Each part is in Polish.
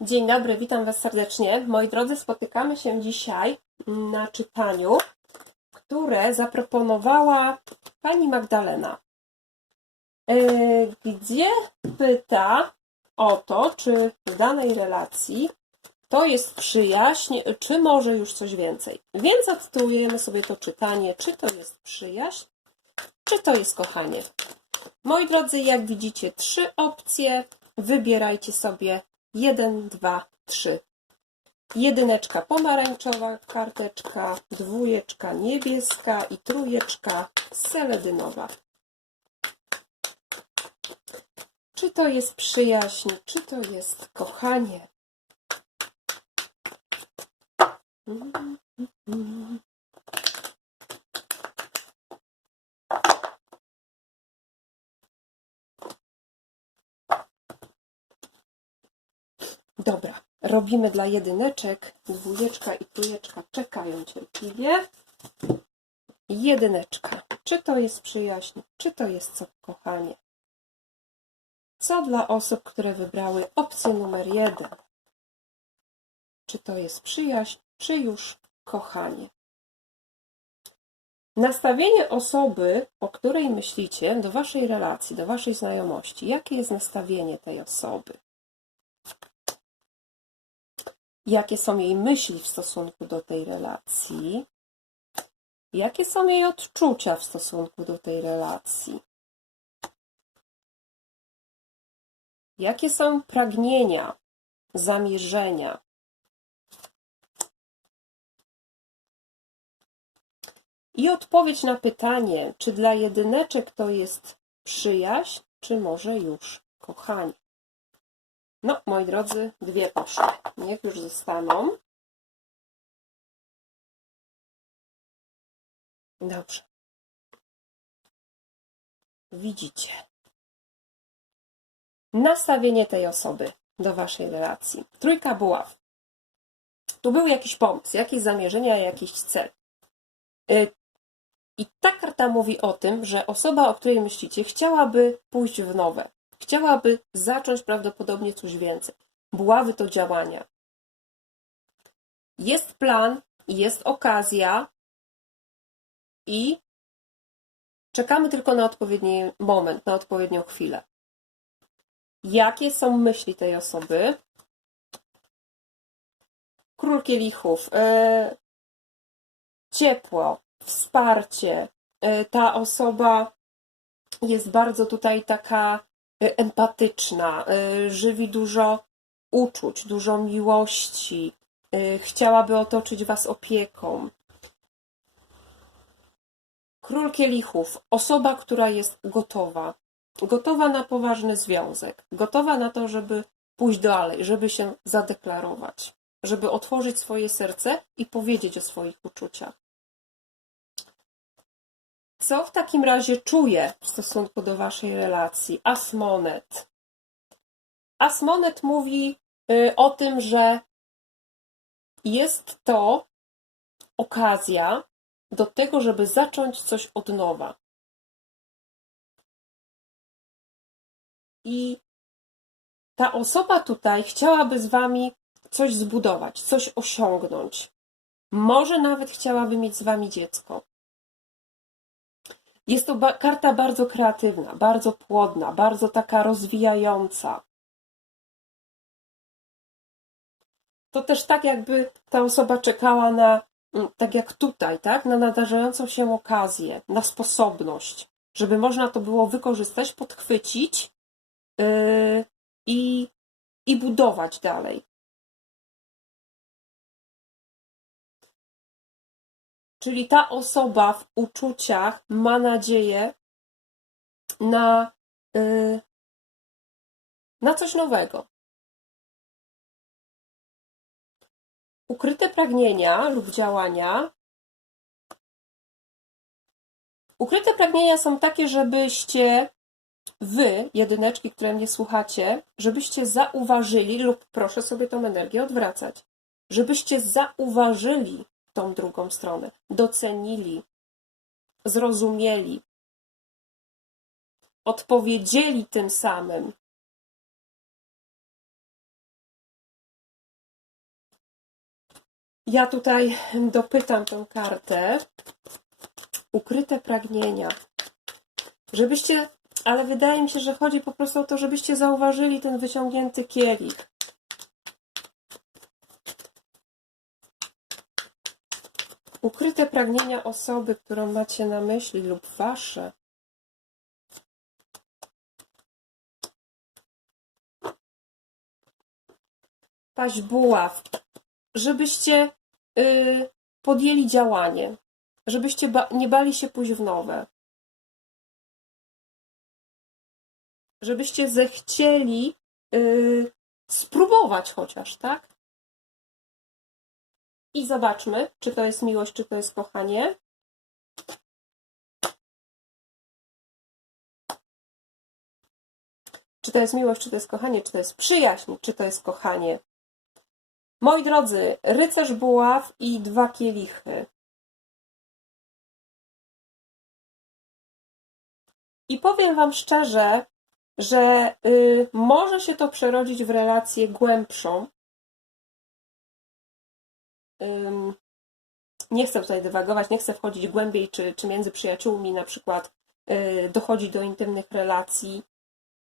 Dzień dobry, witam Was serdecznie. Moi drodzy, spotykamy się dzisiaj na czytaniu, które zaproponowała pani Magdalena, Yy, gdzie pyta o to, czy w danej relacji to jest przyjaźń, czy może już coś więcej. Więc zatytułujemy sobie to czytanie, czy to jest przyjaźń, czy to jest kochanie. Moi drodzy, jak widzicie, trzy opcje. Wybierajcie sobie jeden, dwa, trzy. Jedyneczka pomarańczowa karteczka, dwójeczka niebieska i trójeczka seledynowa. Czy to jest przyjaźń, czy to jest kochanie? Mm. Dobra, robimy dla jedyneczek. Dwójeczka i trójeczka czekają cierpliwie. Jedyneczka. Czy to jest przyjaźń, czy to jest co kochanie? Co dla osób, które wybrały opcję numer jeden? Czy to jest przyjaźń, czy już kochanie? Nastawienie osoby, o której myślicie, do waszej relacji, do waszej znajomości. Jakie jest nastawienie tej osoby? Jakie są jej myśli w stosunku do tej relacji, jakie są jej odczucia w stosunku do tej relacji, jakie są pragnienia, zamierzenia. I odpowiedź na pytanie, czy dla jedyneczek to jest przyjaźń, czy może już kochanie. No, moi drodzy, dwie poszły. Niech już zostaną. Dobrze. Widzicie. Nastawienie tej osoby do waszej relacji. Trójka buław. Tu był jakiś pomysł, jakieś zamierzenia, jakiś cel. Y, I ta karta mówi o tym, że osoba, o której myślicie, chciałaby pójść w nowe. Chciałaby zacząć prawdopodobnie coś więcej. Buławy to działania. Jest plan, jest okazja i czekamy tylko na odpowiedni moment, na odpowiednią chwilę. Jakie są myśli tej osoby? Król kielichów, e, ciepło, wsparcie. E, ta osoba jest bardzo tutaj taka empatyczna, y, żywi dużo uczuć, dużo miłości, y, chciałaby otoczyć Was opieką. Król kielichów, osoba, która jest gotowa, gotowa na poważny związek, gotowa na to, żeby pójść dalej, żeby się zadeklarować, żeby otworzyć swoje serce i powiedzieć o swoich uczuciach. Co w takim razie czuje w stosunku do waszej relacji? Asmonet. Asmonet mówi y, o tym, że jest to okazja do tego, żeby zacząć coś od nowa. I ta osoba tutaj chciałaby z wami coś zbudować, coś osiągnąć. Może nawet chciałaby mieć z wami dziecko. Jest to ba karta bardzo kreatywna, bardzo płodna, bardzo taka rozwijająca. To też tak, jakby ta osoba czekała na, mm, tak jak tutaj, tak, na nadarzającą się okazję, na sposobność, żeby można to było wykorzystać, podchwycić yy, i, i budować dalej. Czyli ta osoba w uczuciach ma nadzieję na, yy, na coś nowego. Ukryte pragnienia lub działania. Ukryte pragnienia są takie, żebyście wy, jedyneczki, które mnie słuchacie, żebyście zauważyli, lub proszę sobie tą energię odwracać, żebyście zauważyli tą drugą stronę, docenili, zrozumieli, odpowiedzieli tym samym Ja tutaj dopytam tę kartę. Ukryte pragnienia. Żebyście, ale wydaje mi się, że chodzi po prostu o to, żebyście zauważyli ten wyciągnięty kielich. Ukryte pragnienia osoby, którą macie na myśli lub wasze. Paść buław. Żebyście y, podjęli działanie. Żebyście ba nie bali się pójść w nowe. Żebyście zechcieli y, spróbować chociaż, tak? I zobaczmy, czy to jest miłość, czy to jest kochanie. Czy to jest miłość, czy to jest kochanie, czy to jest przyjaźń, czy to jest kochanie. Moi drodzy, rycerz buław i dwa kielichy. I powiem Wam szczerze, że y, może się to przerodzić w relację głębszą. Nie chcę tutaj dywagować, nie chcę wchodzić głębiej, czy, czy między przyjaciółmi na przykład y, dochodzi do intymnych relacji.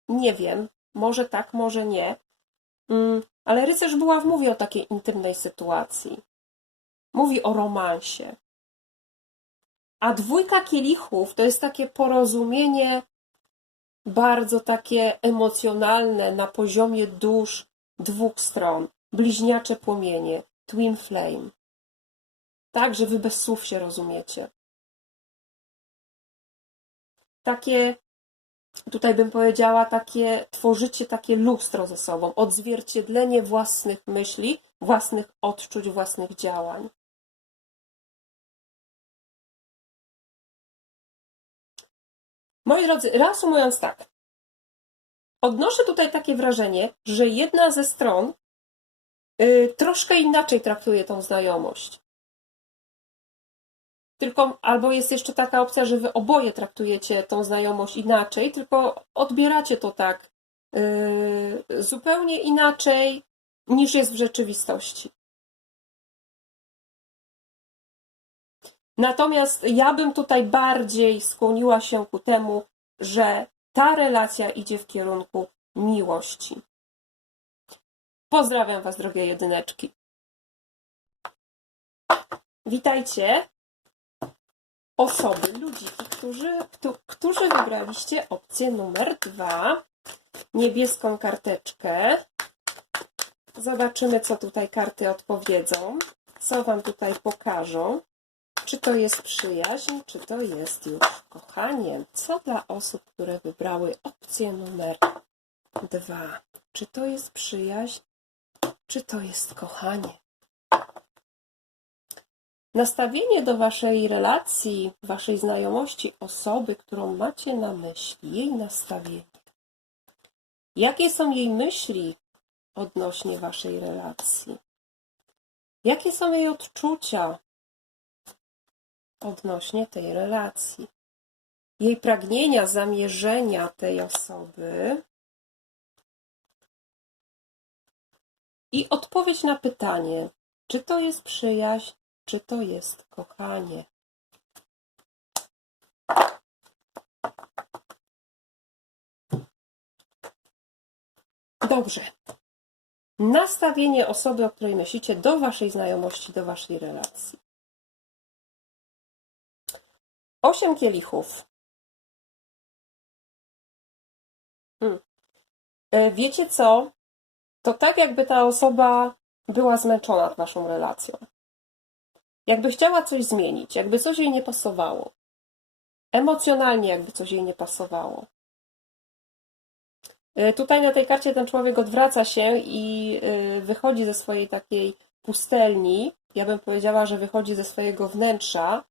Nie wiem, może tak, może nie. Ym, ale rycerz Buław mówi o takiej intymnej sytuacji. Mówi o romansie. A dwójka kielichów to jest takie porozumienie bardzo takie emocjonalne na poziomie dusz dwóch stron. Bliźniacze płomienie, twin flame. Tak, że wy bez słów się rozumiecie. Takie, tutaj bym powiedziała, takie, tworzycie takie lustro ze sobą, odzwierciedlenie własnych myśli, własnych odczuć, własnych działań. Moi drodzy, reasumując tak, odnoszę tutaj takie wrażenie, że jedna ze stron troszkę inaczej traktuje tą znajomość. Tylko albo jest jeszcze taka opcja, że wy oboje traktujecie tą znajomość inaczej, tylko odbieracie to tak y, zupełnie inaczej niż jest w rzeczywistości. Natomiast ja bym tutaj bardziej skłoniła się ku temu, że ta relacja idzie w kierunku miłości. Pozdrawiam Was, drogie jedyneczki. Witajcie osoby, ludziki, którzy, którzy wybraliście opcję numer dwa, niebieską karteczkę. Zobaczymy, co tutaj karty odpowiedzą, co Wam tutaj pokażą. Czy to jest przyjaźń, czy to jest już kochanie? Co dla osób, które wybrały opcję numer dwa? Czy to jest przyjaźń, czy to jest kochanie? Nastawienie do waszej relacji, waszej znajomości osoby, którą macie na myśli, jej nastawienie. Jakie są jej myśli odnośnie waszej relacji? Jakie są jej odczucia odnośnie tej relacji. Jej pragnienia, zamierzenia tej osoby i odpowiedź na pytanie, czy to jest przyjaźń, czy to jest kochanie. Dobrze. Nastawienie osoby, o której myślicie, do waszej znajomości, do waszej relacji. Osiem kielichów. Hmm. E, wiecie co? To tak, jakby ta osoba była zmęczona waszą relacją. Jakby chciała coś zmienić, jakby coś jej nie pasowało. Emocjonalnie, jakby coś jej nie pasowało. E, tutaj na tej karcie ten człowiek odwraca się i e, wychodzi ze swojej takiej pustelni. Ja bym powiedziała, że wychodzi ze swojego wnętrza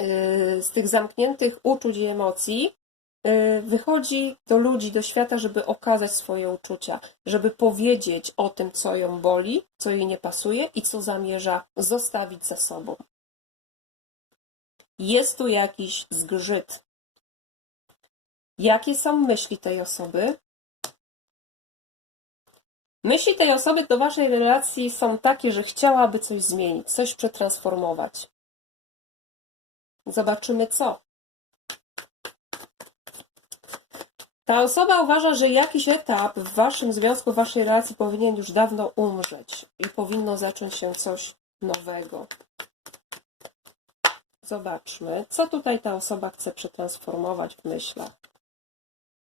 Y, z tych zamkniętych uczuć i emocji y, wychodzi do ludzi, do świata, żeby okazać swoje uczucia, żeby powiedzieć o tym, co ją boli, co jej nie pasuje i co zamierza zostawić za sobą. Jest tu jakiś zgrzyt. Jakie są myśli tej osoby? Myśli tej osoby do waszej relacji są takie, że chciałaby coś zmienić, coś przetransformować. Zobaczymy co. Ta osoba uważa, że jakiś etap w waszym związku, w waszej relacji powinien już dawno umrzeć i powinno zacząć się coś nowego. Zobaczmy, co tutaj ta osoba chce przetransformować w myślach.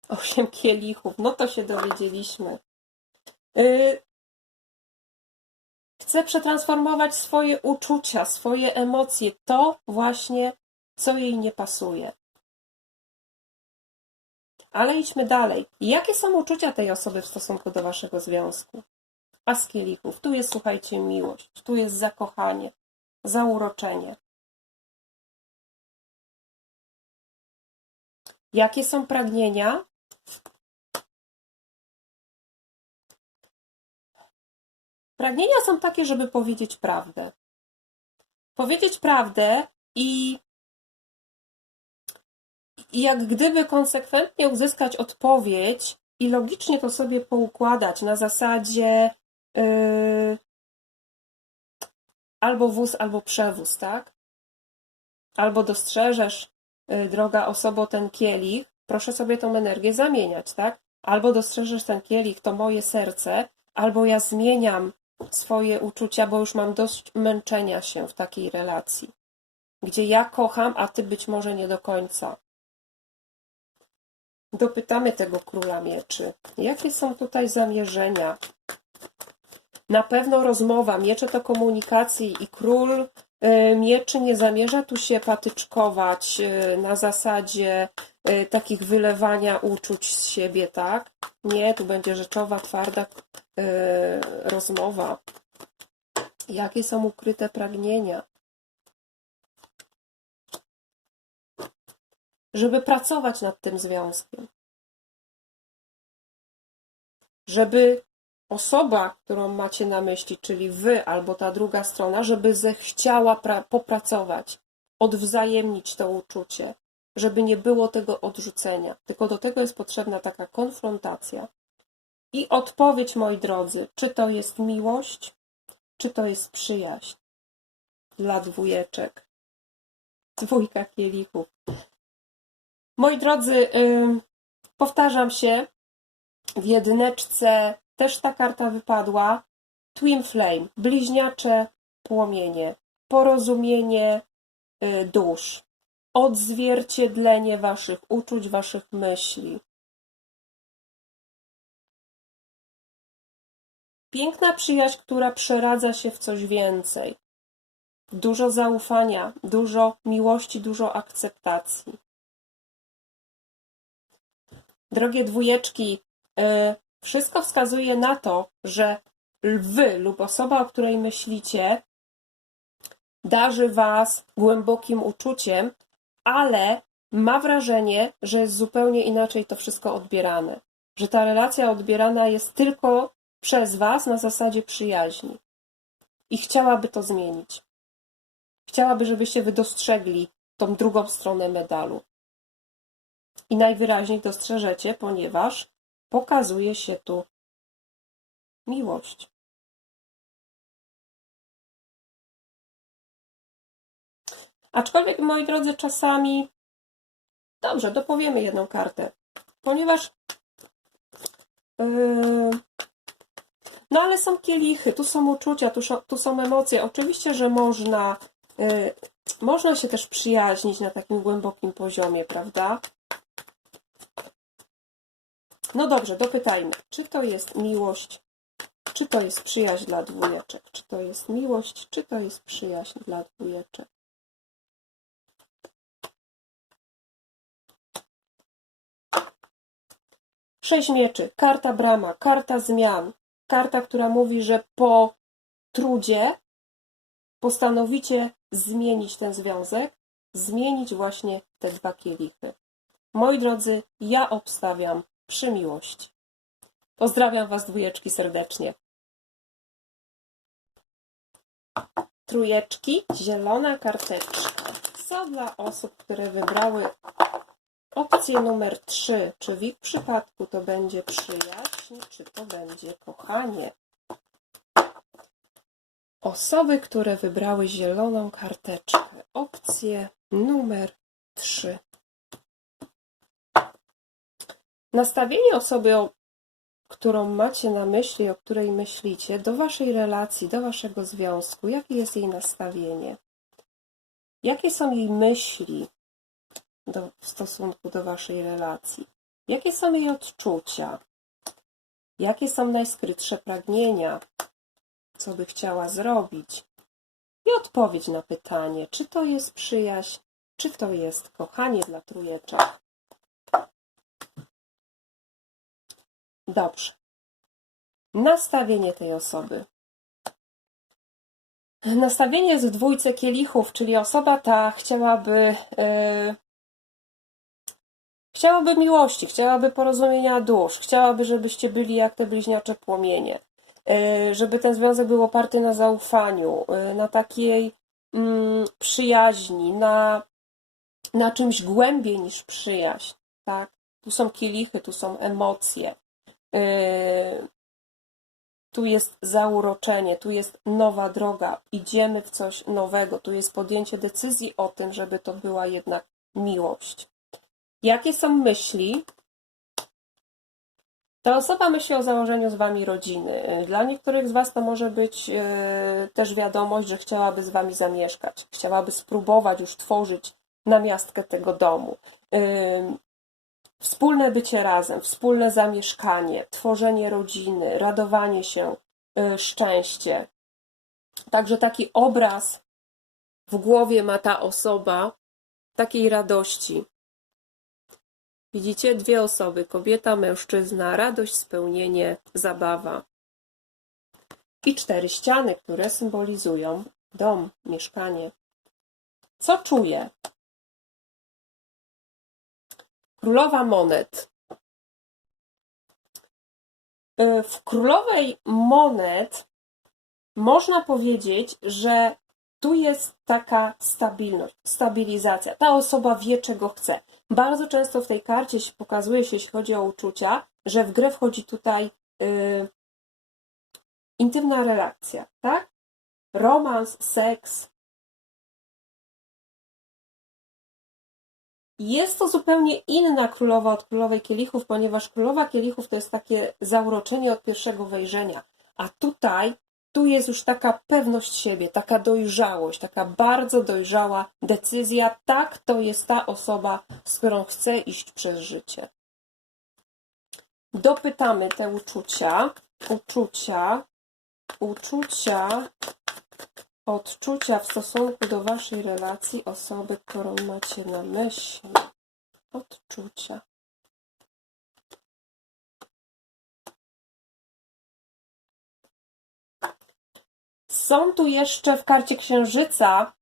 Osiem kielichów, no to się dowiedzieliśmy. Yy, chce przetransformować swoje uczucia, swoje emocje, to właśnie, co jej nie pasuje. Ale idźmy dalej. Jakie są uczucia tej osoby w stosunku do waszego związku? A z kielichów. Tu jest, słuchajcie, miłość, tu jest zakochanie, zauroczenie. Jakie są pragnienia? Pragnienia są takie, żeby powiedzieć prawdę. Powiedzieć prawdę i, i jak gdyby konsekwentnie uzyskać odpowiedź i logicznie to sobie poukładać na zasadzie yy, albo wóz, albo przewóz, tak? Albo dostrzeżesz, yy, droga osobo, ten kielich, proszę sobie tą energię zamieniać, tak? Albo dostrzeżesz ten kielich, to moje serce, albo ja zmieniam swoje uczucia, bo już mam dość męczenia się w takiej relacji, gdzie ja kocham, a ty być może nie do końca. Dopytamy tego króla mieczy. Jakie są tutaj zamierzenia? Na pewno rozmowa. Miecze to komunikacji i król y, mieczy nie zamierza tu się patyczkować y, na zasadzie y, takich wylewania uczuć z siebie, tak? Nie, tu będzie rzeczowa, twarda rozmowa. Jakie są ukryte pragnienia? Żeby pracować nad tym związkiem. Żeby osoba, którą macie na myśli, czyli wy albo ta druga strona, żeby zechciała popracować, odwzajemnić to uczucie, żeby nie było tego odrzucenia. Tylko do tego jest potrzebna taka konfrontacja. I odpowiedź, moi drodzy, czy to jest miłość, czy to jest przyjaźń dla dwójeczek. Dwójka kielichów. Moi drodzy, powtarzam się, w jedyneczce też ta karta wypadła. Twin Flame, bliźniacze płomienie, porozumienie y, dusz, odzwierciedlenie waszych uczuć, waszych myśli. Piękna przyjaźń, która przeradza się w coś więcej. Dużo zaufania, dużo miłości, dużo akceptacji. Drogie dwójeczki, y, wszystko wskazuje na to, że wy lub osoba, o której myślicie, darzy was głębokim uczuciem, ale ma wrażenie, że jest zupełnie inaczej to wszystko odbierane. Że ta relacja odbierana jest tylko przez was na zasadzie przyjaźni. I chciałaby to zmienić. Chciałaby, żebyście wy dostrzegli tą drugą stronę medalu. I najwyraźniej dostrzeżecie, ponieważ Pokazuje się tu miłość. Aczkolwiek, moi drodzy, czasami. Dobrze, dopowiemy jedną kartę, ponieważ. Yy... No ale są kielichy, tu są uczucia, tu, tu są emocje. Oczywiście, że można. Yy... Można się też przyjaźnić na takim głębokim poziomie, prawda? No dobrze, dopytajmy, czy to jest miłość, czy to jest przyjaźń dla dwójeczek, czy to jest miłość, czy to jest przyjaźń dla dwójeczek. Sześć mieczy, karta brama, karta zmian, karta, która mówi, że po trudzie postanowicie zmienić ten związek, zmienić właśnie te dwa kielichy. Moi drodzy, ja obstawiam przy miłości. Pozdrawiam Was dwójeczki serdecznie. Trójeczki, zielona karteczka. Co dla osób, które wybrały Opcję numer 3. Czy w ich przypadku to będzie przyjaźń, czy to będzie kochanie? Osoby, które wybrały zieloną karteczkę. Opcję numer 3. Nastawienie osoby, którą macie na myśli, o której myślicie, do waszej relacji, do waszego związku. Jakie jest jej nastawienie? Jakie są jej myśli do, w stosunku do waszej relacji? Jakie są jej odczucia? Jakie są najskrytsze pragnienia? Co by chciała zrobić? I odpowiedź na pytanie, czy to jest przyjaźń, czy to jest kochanie dla trójeczek. Dobrze. Nastawienie tej osoby. Nastawienie w dwójce kielichów, czyli osoba ta chciałaby yy, chciałaby miłości, chciałaby porozumienia dusz, chciałaby, żebyście byli jak te bliźniacze płomienie, yy, żeby ten związek był oparty na zaufaniu, yy, na takiej mm, przyjaźni, na, na czymś głębiej niż przyjaźń, tak? Tu są kielichy, tu są emocje. Yy, tu jest zauroczenie, tu jest nowa droga, idziemy w coś nowego, tu jest podjęcie decyzji o tym, żeby to była jednak miłość. Jakie są myśli? Ta osoba myśli o założeniu z wami rodziny. Dla niektórych z was to może być yy, też wiadomość, że chciałaby z wami zamieszkać, chciałaby spróbować już tworzyć namiastkę tego domu. Wspólne bycie razem, wspólne zamieszkanie, tworzenie rodziny, radowanie się, y, szczęście. Także taki obraz w głowie ma ta osoba takiej radości. Widzicie? Dwie osoby, kobieta, mężczyzna, radość, spełnienie, zabawa. I cztery ściany, które symbolizują dom, mieszkanie. Co czuje? Królowa monet. Y, w królowej monet można powiedzieć, że tu jest taka stabilność, stabilizacja. Ta osoba wie, czego chce. Bardzo często w tej karcie pokazuje się, jeśli chodzi o uczucia, że w grę wchodzi tutaj yy, intymna relacja, tak? Romans, seks, Jest to zupełnie inna królowa od królowej kielichów, ponieważ królowa kielichów to jest takie zauroczenie od pierwszego wejrzenia, a tutaj tu jest już taka pewność siebie, taka dojrzałość, taka bardzo dojrzała decyzja. Tak, to jest ta osoba, z którą chcę iść przez życie. Dopytamy te uczucia, uczucia, uczucia odczucia w stosunku do waszej relacji osoby, którą macie na myśli. Odczucia. Są tu jeszcze w karcie księżyca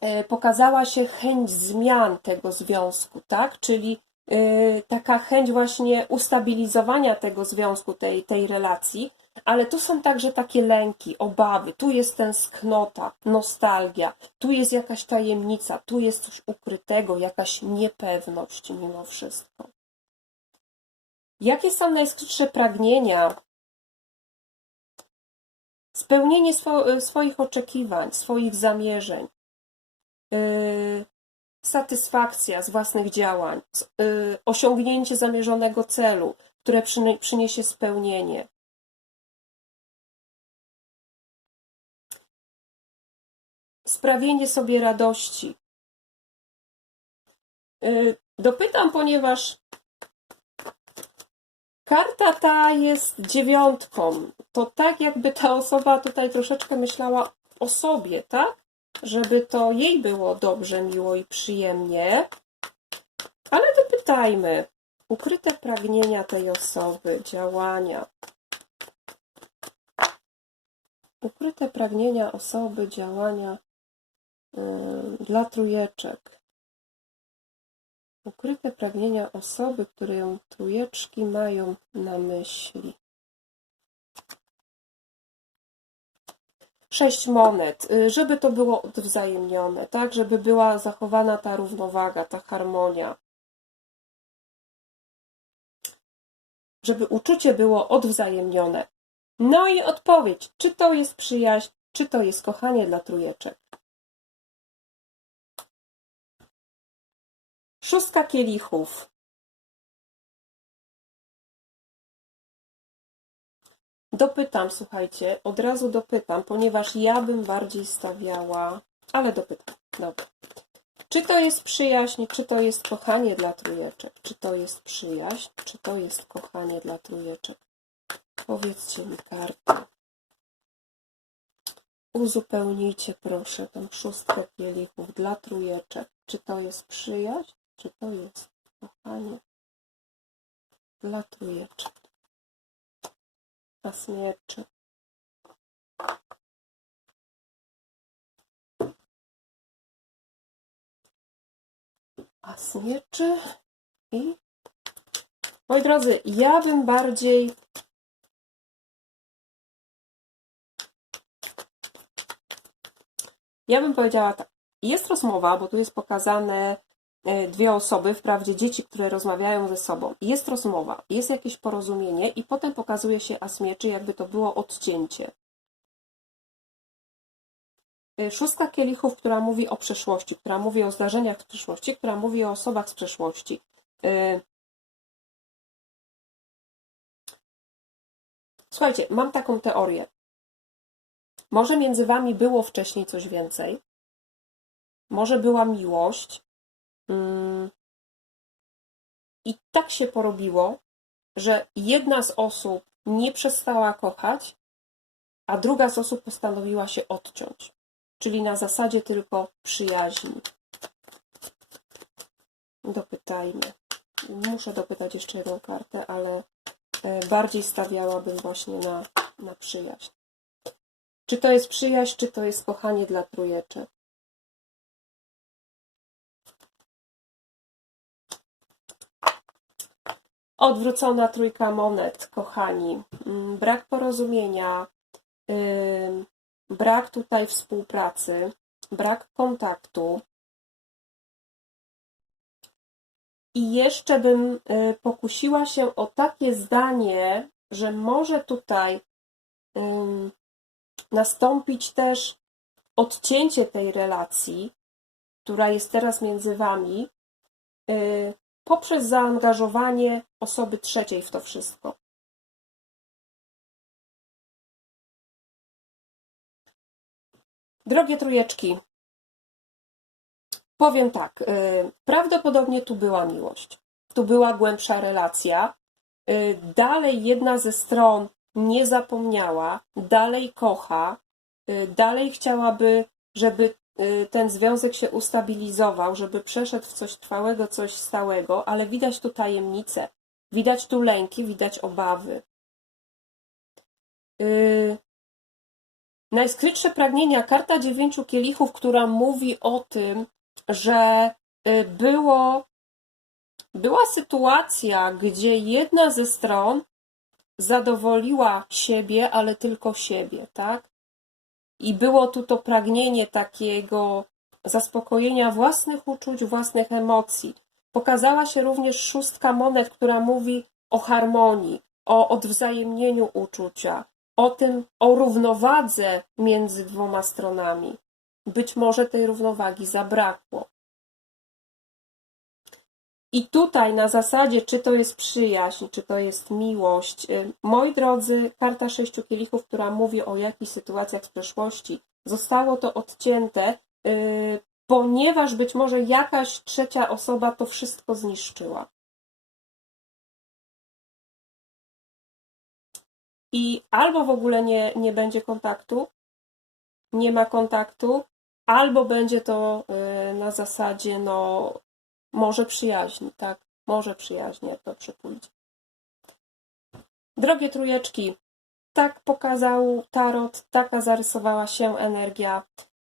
e, pokazała się chęć zmian tego związku, tak? Czyli e, taka chęć właśnie ustabilizowania tego związku, tej, tej relacji, ale tu są także takie lęki, obawy, tu jest tęsknota, nostalgia, tu jest jakaś tajemnica, tu jest coś ukrytego, jakaś niepewność mimo wszystko. Jakie są najskrytsze pragnienia? Spełnienie swo swoich oczekiwań, swoich zamierzeń, yy, satysfakcja z własnych działań, yy, osiągnięcie zamierzonego celu, które przyniesie spełnienie. Sprawienie sobie radości. Y, dopytam, ponieważ karta ta jest dziewiątką. To tak, jakby ta osoba tutaj troszeczkę myślała o sobie, tak? Żeby to jej było dobrze, miło i przyjemnie. Ale dopytajmy. Ukryte pragnienia tej osoby, działania. Ukryte pragnienia osoby, działania Y, dla trójeczek. Ukryte pragnienia osoby, którą trójeczki mają na myśli. Sześć monet, y, żeby to było odwzajemnione, tak, żeby była zachowana ta równowaga, ta harmonia. Żeby uczucie było odwzajemnione. No i odpowiedź, czy to jest przyjaźń, czy to jest kochanie dla trójeczek. Szóstka kielichów. Dopytam, słuchajcie, od razu dopytam, ponieważ ja bym bardziej stawiała, ale dopytam. Dobra. Czy to jest przyjaźń, czy to jest kochanie dla trójeczek? Czy to jest przyjaźń, czy to jest kochanie dla trójeczek? Powiedzcie mi karty. Uzupełnijcie proszę tę szóstkę kielichów dla trójeczek. Czy to jest przyjaźń, czy to jest kochanie dla trójeczek? As mieczy. As mieczy i moi drodzy, ja bym bardziej ja bym powiedziała tak. Jest rozmowa, bo tu jest pokazane dwie osoby, wprawdzie dzieci, które rozmawiają ze sobą. Jest rozmowa, jest jakieś porozumienie i potem pokazuje się as mieczy, jakby to było odcięcie. Y, Szóstka kielichów, która mówi o przeszłości, która mówi o zdarzeniach z przeszłości, która mówi o osobach z przeszłości. Y, Słuchajcie, mam taką teorię. Może między wami było wcześniej coś więcej. Może była miłość. Mm. I tak się porobiło, że jedna z osób nie przestała kochać, a druga z osób postanowiła się odciąć czyli na zasadzie tylko przyjaźni. Dopytajmy. Muszę dopytać jeszcze jedną kartę, ale e, bardziej stawiałabym właśnie na, na przyjaźń. Czy to jest przyjaźń, czy to jest kochanie dla trójeczek? Odwrócona trójka monet, kochani. Mm, Brak porozumienia, brak tutaj współpracy, brak kontaktu. I jeszcze bym y, pokusiła się o takie zdanie, że może tutaj nastąpić też odcięcie tej relacji, która jest teraz między Wami, y, poprzez zaangażowanie osoby trzeciej w to wszystko. Drogie trójeczki, powiem tak, y, prawdopodobnie tu była miłość, tu była głębsza relacja. Y, dalej jedna ze stron nie zapomniała, dalej kocha, y, dalej chciałaby, żeby ten związek się ustabilizował, żeby przeszedł w coś trwałego, coś stałego, ale widać tu tajemnice, widać tu lęki, widać obawy. Najskrytsze pragnienia, karta dziewięciu kielichów, która mówi o tym, że y, było, była sytuacja, gdzie jedna ze stron zadowoliła siebie, ale tylko siebie, tak? I było tu to pragnienie takiego zaspokojenia własnych uczuć, własnych emocji. Pokazała się również szóstka monet, która mówi o harmonii, o odwzajemnieniu uczucia, o tym, o równowadze między dwoma stronami. Być może tej równowagi zabrakło. I tutaj na zasadzie, czy to jest przyjaźń, czy to jest miłość, y, moi drodzy, karta sześciu kielichów, która mówi o jakichś sytuacjach z przeszłości, zostało to odcięte, y, ponieważ być może jakaś trzecia osoba to wszystko zniszczyła. i albo w ogóle nie, nie będzie kontaktu, nie ma kontaktu, albo będzie to y, na zasadzie, no, może przyjaźni, tak? Może przyjaźni, jak to przypójdzie. Drogie trójeczki, tak pokazał tarot, taka zarysowała się energia.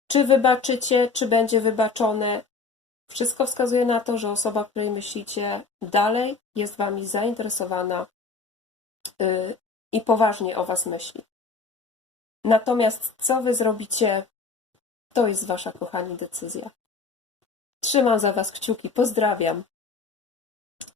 Czy wybaczycie, czy będzie wybaczone? Wszystko wskazuje na to, że osoba, której myślicie, dalej jest wami zainteresowana y, i poważnie o Was myśli. Natomiast co Wy zrobicie, to jest Wasza, kochani, decyzja. Trzymam za Was kciuki, pozdrawiam.